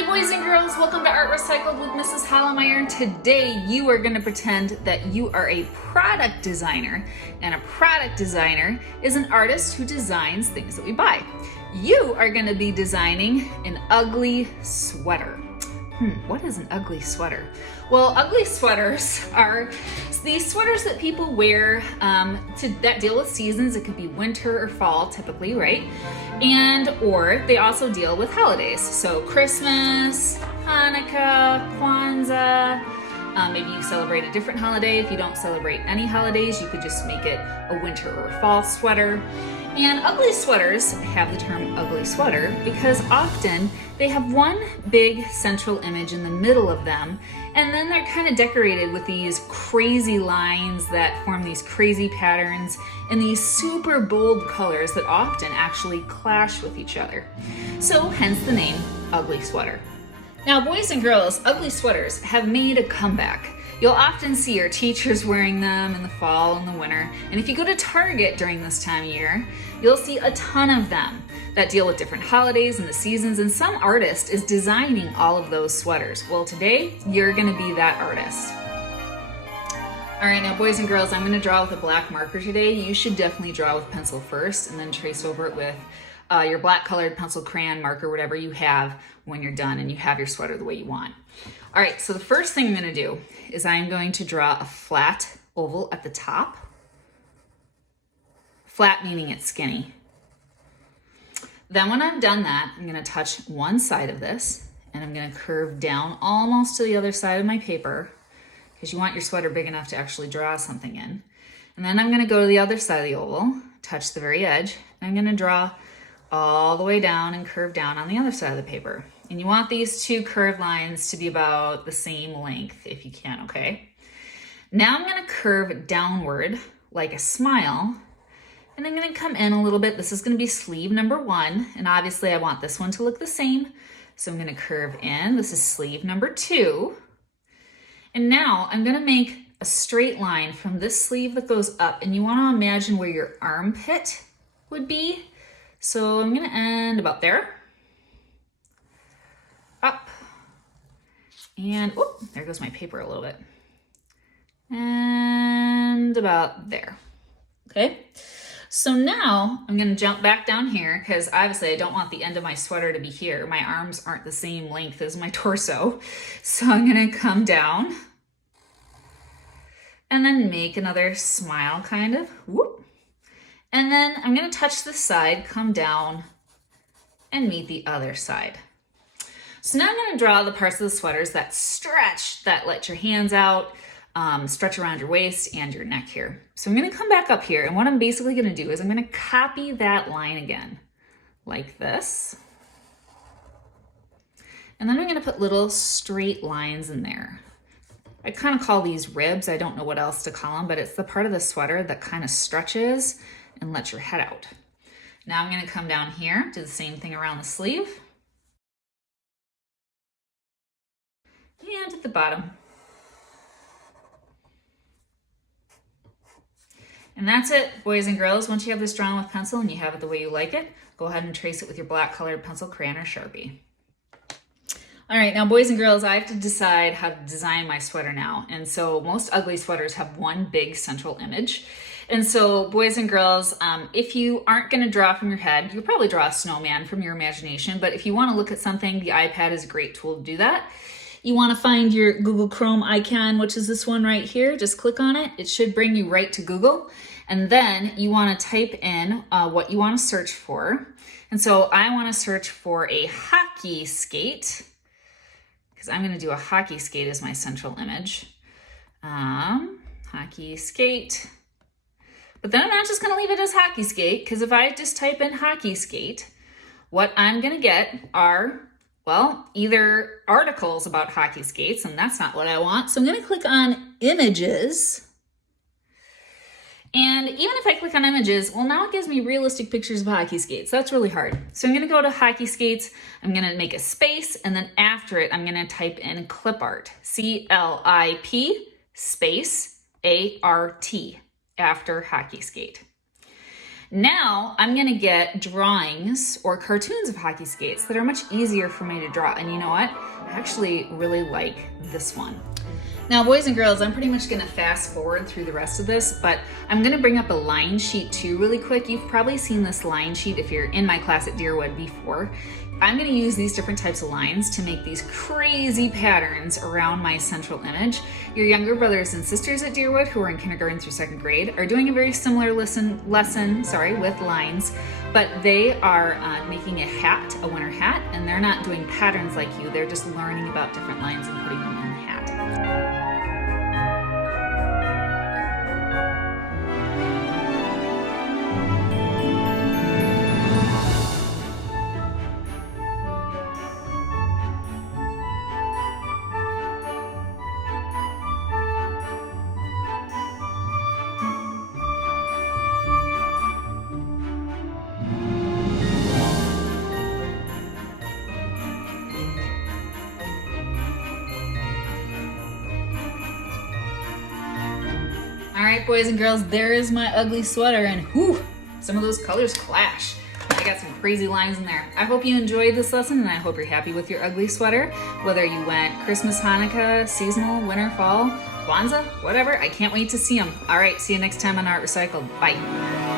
Hey boys and girls, welcome to Art Recycled with Mrs. Hallemeyer. Today you are going to pretend that you are a product designer, and a product designer is an artist who designs things that we buy. You are going to be designing an ugly sweater. What is an ugly sweater? Well, ugly sweaters are these sweaters that people wear that deal with seasons. It could be winter or fall typically, right? Or they also deal with holidays. So Christmas, Hanukkah, Kwanzaa, maybe you celebrate a different holiday. If you don't celebrate any holidays, you could just make it a winter or a fall sweater. And ugly sweaters have the term ugly sweater because often they have one big central image in the middle of them, and then they're kind of decorated with these crazy lines that form these crazy patterns and these super bold colors that often actually clash with each other. So hence the name ugly sweater. Now, boys and girls, ugly sweaters have made a comeback. You'll often see your teachers wearing them in the fall and the winter. And if you go to Target during this time of year, you'll see a ton of them that deal with different holidays and the seasons. And some artist is designing all of those sweaters. Well, today you're gonna be that artist. All right, now boys and girls, I'm gonna draw with a black marker today. You should definitely draw with pencil first and then trace over it with your black colored pencil, crayon, marker, whatever you have when you're done and you have your sweater the way you want. All right, so the first thing I'm gonna do is I'm going to draw a flat oval at the top. Flat meaning it's skinny. Then when I've done that, I'm gonna touch one side of this and I'm gonna curve down almost to the other side of my paper because you want your sweater big enough to actually draw something in. And then I'm gonna go to the other side of the oval, touch the very edge, and I'm gonna draw all the way down and curve down on the other side of the paper. And you want these two curved lines to be about the same length if you can, okay? Now I'm gonna curve downward like a smile, and I'm gonna come in a little bit. This is gonna be sleeve number 1, and obviously I want this one to look the same, so I'm gonna curve in. This is sleeve number 2. And now I'm gonna make a straight line from this sleeve that goes up, and you wanna imagine where your armpit would be. So I'm gonna end about there. Up, and whoop, there goes my paper a little bit. And about there, okay? So now I'm gonna jump back down here because obviously I don't want the end of my sweater to be here. My arms aren't the same length as my torso. So I'm gonna come down and then make another smile kind of, whoop. And then I'm gonna touch this side, come down, and meet the other side. So now I'm gonna draw the parts of the sweaters that stretch, that let your hands out, stretch around your waist and your neck here. So I'm gonna come back up here, and what I'm basically gonna do is I'm gonna copy that line again, like this. And then I'm gonna put little straight lines in there. I kind of call these ribs. I don't know what else to call them, but it's the part of the sweater that kind of stretches and lets your head out. Now I'm gonna come down here, do the same thing around the sleeve. And at the bottom. And that's it, boys and girls. Once you have this drawn with pencil and you have it the way you like it, go ahead and trace it with your black colored pencil, crayon, or Sharpie. All right, now boys and girls, I have to decide how to design my sweater now. And so most ugly sweaters have one big central image. And so boys and girls, if you aren't gonna draw from your head, you'll probably draw a snowman from your imagination. But if you wanna look at something, the iPad is a great tool to do that. You wanna find your Google Chrome icon, which is this one right here. Just click on it. It should bring you right to Google. And then you wanna type in what you wanna search for. And so I wanna search for a hockey skate, because I'm gonna do a hockey skate as my central image. Hockey skate. But then I'm not just gonna leave it as hockey skate, because if I just type in hockey skate, what I'm gonna get are, well, either articles about hockey skates, and that's not what I want. So I'm gonna click on images. And even if I click on images, well, now it gives me realistic pictures of hockey skates. That's really hard. So I'm gonna go to hockey skates, I'm gonna make a space, and then after it, I'm gonna type in clip art, C-L-I-P space A-R-T, after hockey skate. Now I'm gonna get drawings or cartoons of hockey skates that are much easier for me to draw. And you know what? I actually really like this one. Now, boys and girls, I'm pretty much gonna fast forward through the rest of this, but I'm gonna bring up a line sheet too really quick. You've probably seen this line sheet if you're in my class at Deerwood before. I'm gonna use these different types of lines to make these crazy patterns around my central image. Your younger brothers and sisters at Deerwood, who are in kindergarten through 2nd grade, are doing a very similar lesson with lines, but they are making a hat, a winter hat, and they're not doing patterns like you. They're just learning about different lines and putting them in the hat. All right, boys and girls, there is my ugly sweater, and whew, some of those colors clash. I got some crazy lines in there. I hope you enjoyed this lesson, and I hope you're happy with your ugly sweater. Whether you went Christmas, Hanukkah, seasonal, winter, fall, Kwanzaa, whatever, I can't wait to see them. All right, see you next time on Art Recycled. Bye.